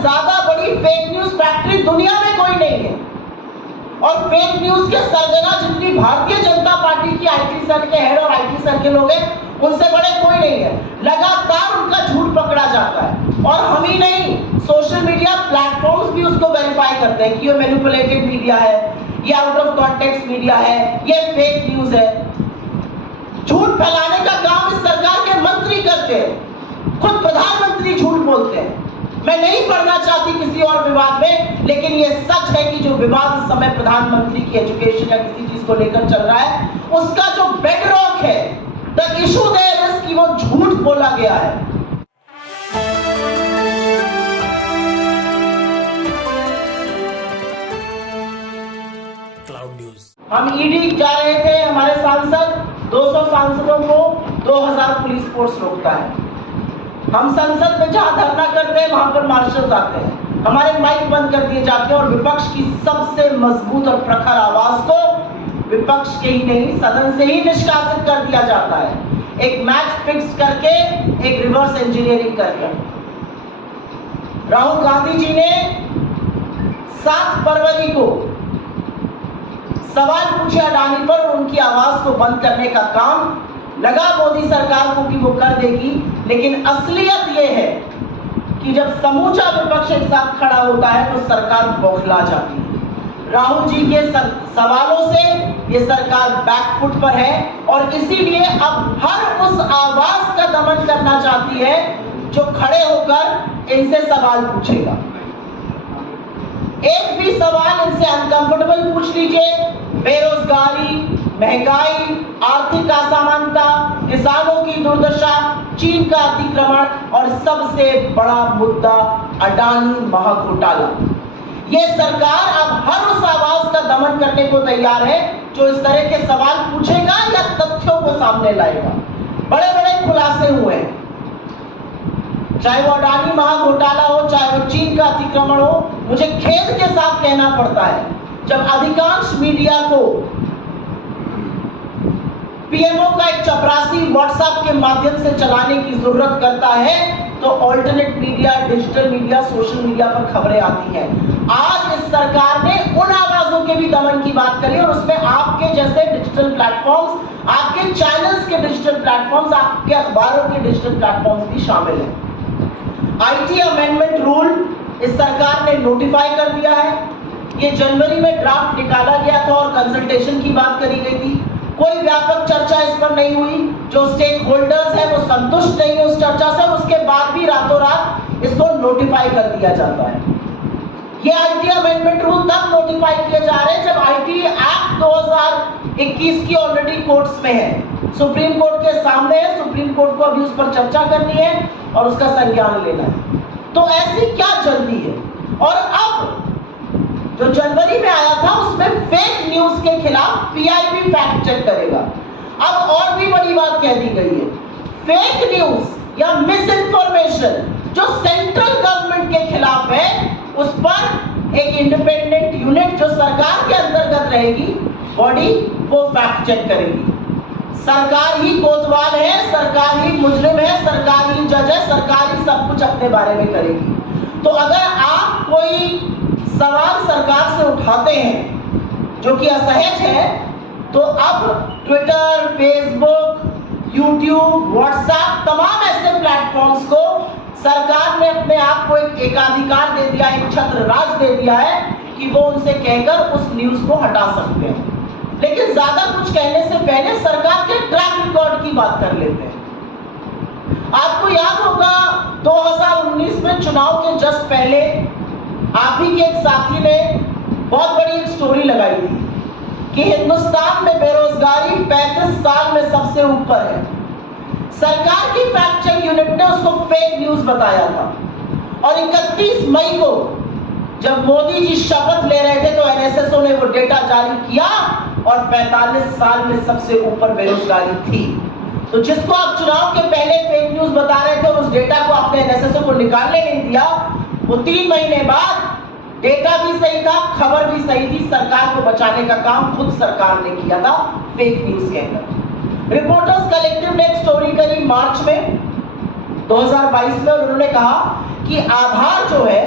ज्यादा बड़ी fake news factory दुनिया में कोई नहीं है। और फेक न्यूज के सरगना जितनी भारतीय जनता पार्टी की आईटी सेल के हेड और आईटी सेल के लोग हैं, उनसे बड़े कोई नहीं है। लगातार उनका झूठ पकड़ा जाता है और हम ही नहीं, सोशल मीडिया प्लेटफॉर्म्स भी उसको वेरीफाई करते हैं कि ये मैनिपुलेटेड मीडिया है, ये आउट ऑफ कॉन्टेक्स्ट मीडिया है, ये फेक न्यूज है। झूठ फैलाने का काम इस सरकार के मंत्री करते हैं, खुद प्रधानमंत्री झूठ बोलते हैं। मैं नहीं पढ़ना चाहती किसी और विवाद में, लेकिन ये सच है कि जो विवाद इस समय प्रधानमंत्री की एजुकेशन या किसी चीज को लेकर चल रहा है, उसका जो बेडरॉक है, द इशू देयर इज कि वो झूठ बोला गया है। Cloud news. हम ईडी जा रहे थे, हमारे सांसद 200 सांसदों को 2000 पुलिस फोर्स रोकता है। हम संसद में जहां धरना करते हैं वहां पर मार्शल्स आते हैं, हमारे माइक बंद कर दिए जाते हैं और विपक्ष की सबसे मजबूत और प्रखर आवाज को विपक्ष के ही नहीं सदन से ही निष्कासित कर दिया जाता है। एक मैच फिक्स करके, एक रिवर्स इंजीनियरिंग करके। राहुल गांधी जी ने 7 फरवरी को सवाल पूछे अडानी पर और उनकी आवाज को बंद करने का काम लगा मोदी सरकार को कि वो कर देगी, लेकिन असलियत ये है कि जब समूचा विपक्ष एक साथ खड़ा होता है तो सरकार बौखला जाती है। राहुल जी के सवालों से ये सरकार बैकफुट पर है और इसीलिए अब हर उस आवाज का दमन करना चाहती है जो खड़े होकर इनसे सवाल पूछेगा। एक भी सवाल इनसे अनकंफर्टेबल पूछ लीजिए, बेरोजगारी, महंगाई, आर्थिक असमानता, किसानों की दुर्दशा, चीन का अतिक्रमण और सबसे बड़ा मुद्दा अडानी महाघोटाला। ये सरकार अब हर उस आवाज का दमन करने को तैयार है जो इस तरह के सवाल पूछेगा या तथ्यों को सामने लाएगा। बड़े बड़े खुलासे हुए हैं, चाहे वो अडानी महाघोटाला हो, चाहे वो चीन का अतिक्रमण हो। मुझे खेद के साथ कहना पड़ता है, जब अधिकांश मीडिया को पीएमओ का एक चपरासी व्हाट्सएप के माध्यम से चलाने की जरूरत करता है तो alternate media, digital media, social media पर खबरें आती हैं। आज इस सरकार ने उन आवाजों के भी दमन की बात करी और उसमें आपके जैसे डिजिटल प्लेटफॉर्म्स, आपके चैनल्स के डिजिटल प्लेटफॉर्म्स, आपके अखबारों के डिजिटल प्लेटफॉर्म्स भी शामिल हैं। आईटी अमेंडमेंट रूल इस सरकार ने नोटिफाई कर दिया है। ये जनवरी में ड्राफ्ट निकाला गया था और कंसल्टेशन की बात करी गई थी। कोई व्यापक चर्चा इस पर नहीं हुई। जो स्टेक होल्डर्स हैं वो संतुष्ट नहीं है उस चर्चा से, उसके बाद भी रातों रात इसको नोटिफाई कर दिया जाता है। ये आईटी अमेंडमेंट रूल तब नोटिफाई किए जा रहे हैं जब आईटी एक्ट 2021 की ऑलरेडी कोर्ट्स में है, सुप्रीम कोर्ट के सामने है। सुप्रीम कोर्ट को अभी उस पर चर्चा करनी है और उसका संज्ञान लेना है। तो ऐसी क्या जल्दी है? और अब जो जनवरी में आया था उसमें फेक न्यूज के खिलाफ पीआईबी फैक्ट चेक करेगा। अब और भी बड़ी बात कह दी गई है, फेक न्यूज या मिस इन्फॉर्मेशन जो सेंट्रल गवर्नमेंट के खिलाफ है उस पर एक इंडिपेंडेंट यूनिट जो सरकार के अंतर्गत रहेगी, बॉडी, वो फैक्ट चेक करेगी। सरकार ही कोतवाल है, सरकार ही मुजरिम है, सरकार ही जज है, सरकार ही सब कुछ अपने बारे में करेगी। तो अगर आप कोई सवाल सरकार से उठाते हैं जो कि असहज है, तो अब ट्विटर, फेसबुक, यूट्यूब, व्हाट्सएप, तमाम ऐसे प्लेटफॉर्म्स को सरकार ने अपने आप को एक एकाधिकार दे दिया, एक छत्र राज दे दिया है कि वो उनसे कहकर उस न्यूज को हटा सकते हैं। लेकिन ज्यादा कुछ कहने से पहले सरकार के ट्रैक रिकॉर्ड की बात कर लेते हैं। आपको याद होगा 2019 में चुनाव के जस्ट पहले आप ही के एक साथी ने बहुत बड़ी एक स्टोरी लगाई थी कि हिंदुस्तान में बेरोजगारी 35 साल में सबसे ऊपर है। सरकार की फैक्ट चेक यूनिट ने उसको फेक न्यूज बताया था और 31 मई को जब मोदी जी शपथ ले रहे थे तो एनएसएसओ ने वो डेटा जारी किया और 45 साल में सबसे ऊपर बेरोजगारी थी। तो जिसको आप चुनाव के पहले फेक न्यूज बता रहे थे और उस डेटा को आपने एनएसएसओ को निकालने नहीं दिया, वो 3 महीने बाद डेटा भी सही था, खबर भी सही थी, सरकार को बचाने का काम खुद सरकार ने किया था फेक न्यूज के अंदर। रिपोर्टर्स कलेक्टिव ने एक स्टोरी करी मार्च में 2022 में और उन्होंने कहा कि आधार जो है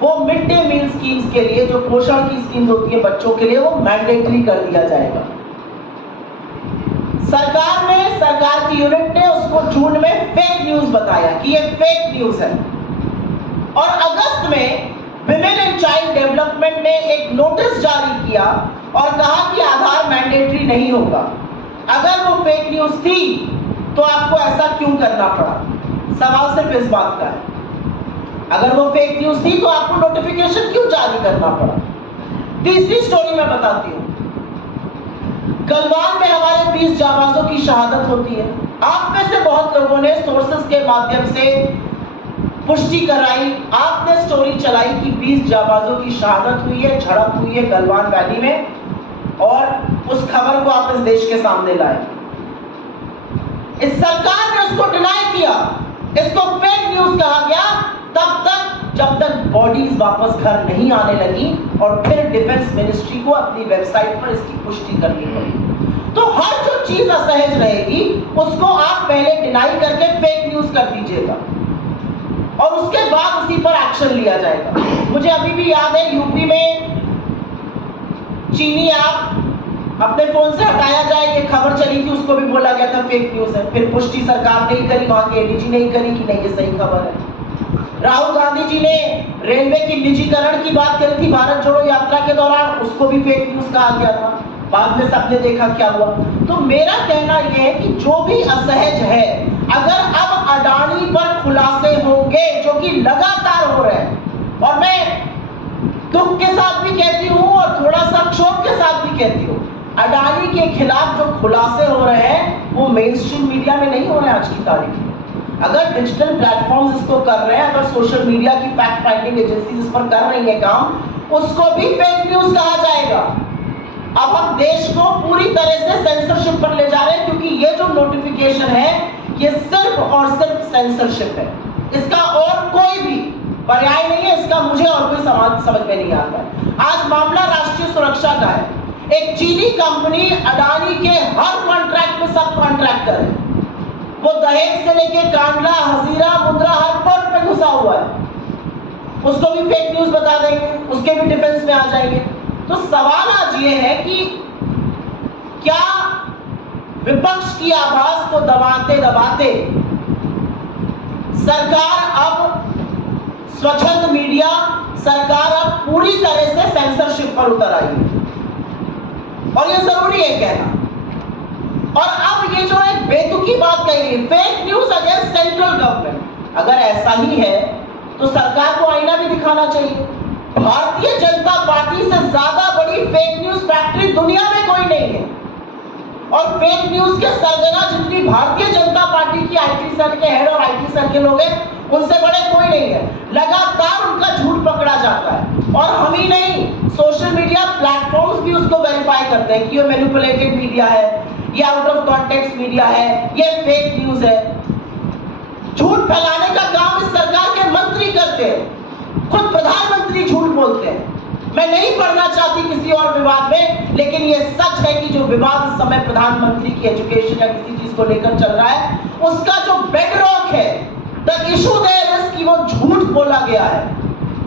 वो मिड डे मील स्कीम्स के लिए, जो पोषण की स्कीम्स होती है बच्चों के लिए, वो मैंडेटरी कर दिया जाएगा। सरकार की यूनिट ने उसको जून में फेक न्यूज बताया कि ये फेक न्यूज है, और अगस्त में विमेन एंड चाइल्ड डेवलपमेंट ने एक नोटिस जारी किया और कहा कि आधार मैंडेटरी नहीं होगा। अगर वो फेक न्यूज थी तो आपको ऐसा क्यों करना पड़ा? सवाल सिर्फ इस बात का है। अगर वो फेक न्यूज थी तो आपको नोटिफिकेशन क्यों जारी करना पड़ा? तीसरी स्टोरी मैं बताती हूँ। गलवान में हमारे 20 जाबाजों की शहादत होती है। आप में से बहुत लोगों ने सोर्सेस के माध्यम से पुष्टि कराई, आपने स्टोरी चलाई कि 20 जाबाजों की शहादत हुई है, झड़प हुई है गलवान वैली में, और उस खबर को आप इस देश के सामने लाए। इस सरकार ने उसको डिनाई किया, इसको फेक न्यूज कहा गया तब तक जब तक बॉडीज वापस घर नहीं आने लगी, और फिर डिफेंस मिनिस्ट्री को अपनी वेबसाइट पर इसकी पुष्टि करनी पड़ी। तो हर जो चीज असहज रहेगी उसको आप पहले डिनाई करके फेक न्यूज कर दीजिएगा, और उसके बाद उसी पर एक्शन लिया जाएगा। मुझे अभी भी याद है, यूपी में चीनी ऐप अपने फोन से हटाया जाए, ये खबर चली थी, उसको भी बोला गया था फेक न्यूज है। फिर पुष्टि सरकार ने ही करी, वहां के एडीजी ने ही करी कि नहीं ये सही खबर है। राहुल गांधी जी ने रेलवे की निजीकरण की बात करी थी भारत जोड़ो यात्रा के दौरान, उसको भी फेक न्यूज कहा गया था। बाद में सबने देखा क्या हुआ। तो मेरा कहना यह है कि जो भी असहज है, अगर अब अडानी पर खुलासे होंगे जो कि लगातार हो रहे हैं, और मैं दुख के साथ भी कहती हूं और थोड़ा सा क्षोभ के साथ भी कहती हूं, अडानी के खिलाफ जो खुलासे हो रहे हैं वो मेन स्ट्रीम मीडिया में नहीं हो रहे हैं आज की तारीख में। अगर डिजिटल प्लेटफॉर्म्स इसको कर रहे हैं, अगर सोशल मीडिया की फैक्ट फाइंडिंग एजेंसीज इस पर कर रही है काम, उसको भी फेक न्यूज कहा जाएगा। अब हम देश को पूरी तरह से सेंसरशिप पर ले जा रहे हैं, क्योंकि ये जो नोटिफिकेशन है ये सिर्फ और सिर्फ सेंसरशिप है, इसका और कोई भी पर्याय नहीं है, इसका मुझे और कोई समझ में नहीं आता है। आज मामला राष्ट्रीय सुरक्षा का है। एक चीनी कंपनी अडानी के हर कॉन्ट्रैक्ट में सब कॉन्ट्रैक्टर है, वो दहेज से लेके कांडला, हजीरा, मुंद्रा हर पोर्ट पे घुसा हुआ है, उसको भी फेक न्यूज बता देंगे, उसके भी डिफेंस में आ जाएंगे। तो सवाल आज ये है कि क्या विपक्ष की आवाज को दबाते दबाते सरकार अब स्वच्छंद मीडिया, सरकार अब पूरी तरह से सेंसरशिप पर उतर आई है, और ये जरूरी है कहना। और अब ये जो एक बेतुकी बात कही है, fake news against central government, अगर ऐसा ही है तो सरकार को आईना भी दिखाना चाहिए। भारतीय जनता पार्टी से ज्यादा बड़ी फेक न्यूज फैक्ट्री दुनिया में कोई नहीं है, और फेक न्यूज के सरगना जितनी भारतीय जनता पार्टी की आईटी सेल के हेड और आईटी सेल के लोग हैं, उनसे बड़े कोई नहीं है। लगातार उनका झूठ पकड़ा जाता है, और हम ही नहीं, सोशल मीडिया प्लेटफॉर्म्स भी उसको वेरीफाई करते हैं कि ये मैनिपुलेटेड मीडिया है, ये आउट ऑफ कॉन्टेक्स्ट मीडिया है, ये फेक न्यूज है। झूठ फैलाने का काम इस सरकार के मंत्री करते हैं, खुद प्रधानमंत्री झूठ बोलते हैं। मैं नहीं पढ़ना चाहती किसी और विवाद में, लेकिन ये सच है कि जो विवाद इस समय प्रधानमंत्री की एजुकेशन या किसी चीज को लेकर चल रहा है, उसका जो बेडरॉक है, द इशू देयर इज कि वो झूठ बोला गया है।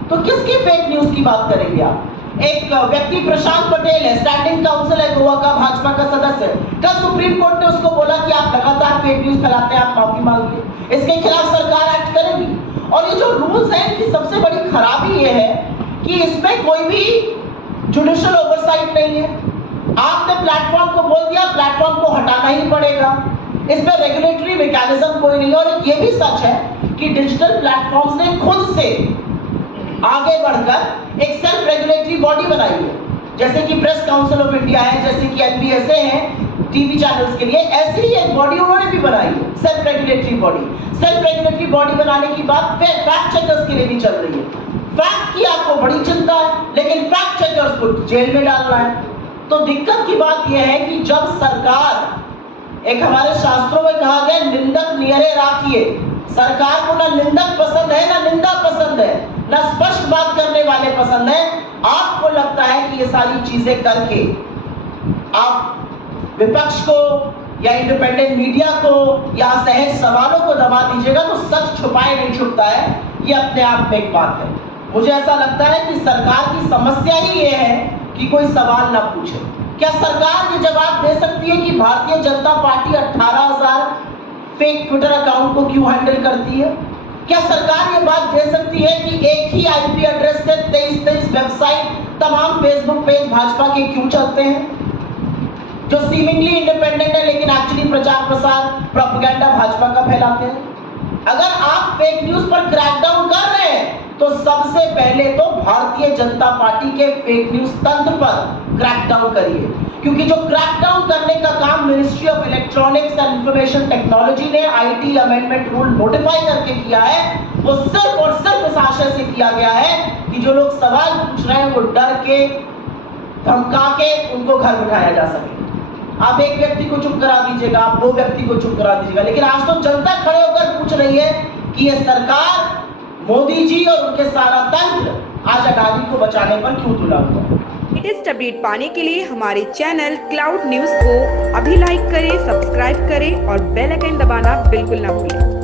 तो किसकी फेक न्यूज की बात करेंगे आप? एक व्यक्ति प्रशांत पटेल है, स्टैंडिंग काउंसिल है गोवा का, भाजपा का सदस्य। कल सुप्रीम कोर्ट ने उसको बोला कि आप लगातार फेक न्यूज फैलाते हैं, आप माफी मांगिए। इसके खिलाफ सरकार एक्ट करेगी। और ये जो रूल्स हैं, इनकी सबसे बड़ी खराबी ये है कि इसमें कोई भी जुडिशियल ओवरसाइट नहीं है। आपने प्लेटफॉर्म को बोल दिया, प्लेटफॉर्म को हटाना ही पड़ेगा। इसमें रेगुलेटरी मैकेनिज्म कोई नहीं है। और ये भी सच है कि डिजिटल प्लेटफॉर्म्स ने खुद से आगे बढ़कर एक सेल्फ रेगुलेटरी बॉडी बनाई है, जैसे कि प्रेस काउंसिल ऑफ इंडिया है, जैसे कि एनबीएसए है टीवी चैनल्स के लिए, ऐसी ही एक बॉडी उन्होंने भी बनाई है, self regulatory body. Self regulatory body बनाने की बात फैक्ट चेकर्स के लिए भी चल रही है। फैक्ट की आपको बड़ी चिंता है, लेकिन फैक्ट चेकर्स को जेल में डालना है। तो दिक्कत की बात यह है कि जब सरकार, एक हमारे शास्त्रों में कहा गया, निंदक नियरे राखिए। सरकार को ना निंदक पसंद है, ना निंदा पसंद है, ना स्पष्ट बात करने वाले पसंद है। आपको लगता है कि ये सारी चीजें करके आप विपक्ष को या इंडिपेंडेंट मीडिया को या सहज सवालों को दबा दीजिएगा, तो सच छुपाए नहीं छुपता है। ये अपने आप में एक बात है। मुझे ऐसा लगता है कि सरकार की समस्या ही ये है कि कोई सवाल ना पूछे। क्या सरकार ये जवाब दे सकती है कि Bharatiya Janata party 18,000 fake Twitter account को क्यों हैंडल करती है? क्या सरकार ये बात दे सकती है कि एक ही आईपी एड्रेस से 23 वेबसाइट, तमाम फेसबुक पेज भाजपा के क्यों चलते हैं, जो सीमिंगली इंडिपेंडेंट है लेकिन एक्चुअली प्रचार प्रसार प्रोपेगेंडा भाजपा का फैलाते हैं? अगर आप फेक न्यूज पर क्रैकडाउन कर रहे हैं तो सबसे पहले तो भारतीय जनता पार्टी के फेक न्यूज तंत्र पर क्रैकडाउन करिए, क्योंकि जो क्रैकडाउन करने का काम ministry of electronics and information technology ने आईटी अमेंडमेंट रूल नोटिफाई करके किया है, वो सिर्फ और सिर्फ इस आशय से किया गया है कि जो लोग सवाल पूछ रहे हैं वो डर के, धमका के उनको घर बिठाया जा सके। आप एक व्यक्ति को चुप करा दीजिएगा, आप 2 व्यक्ति को चुप करा दीजिएगा, लेकिन आज तो जनता खड़े होकर पूछ रही है कि ये सरकार, मोदी जी और उनके सारा तंत्र आज अडानी को बचाने पर क्यों तुला हुआ है। लेटेस्ट अपडेट पाने के लिए हमारे चैनल क्लाउड न्यूज को अभी लाइक करें, सब्सक्राइब करें और बेल आइकन दबाना बिल्कुल ना भूलें।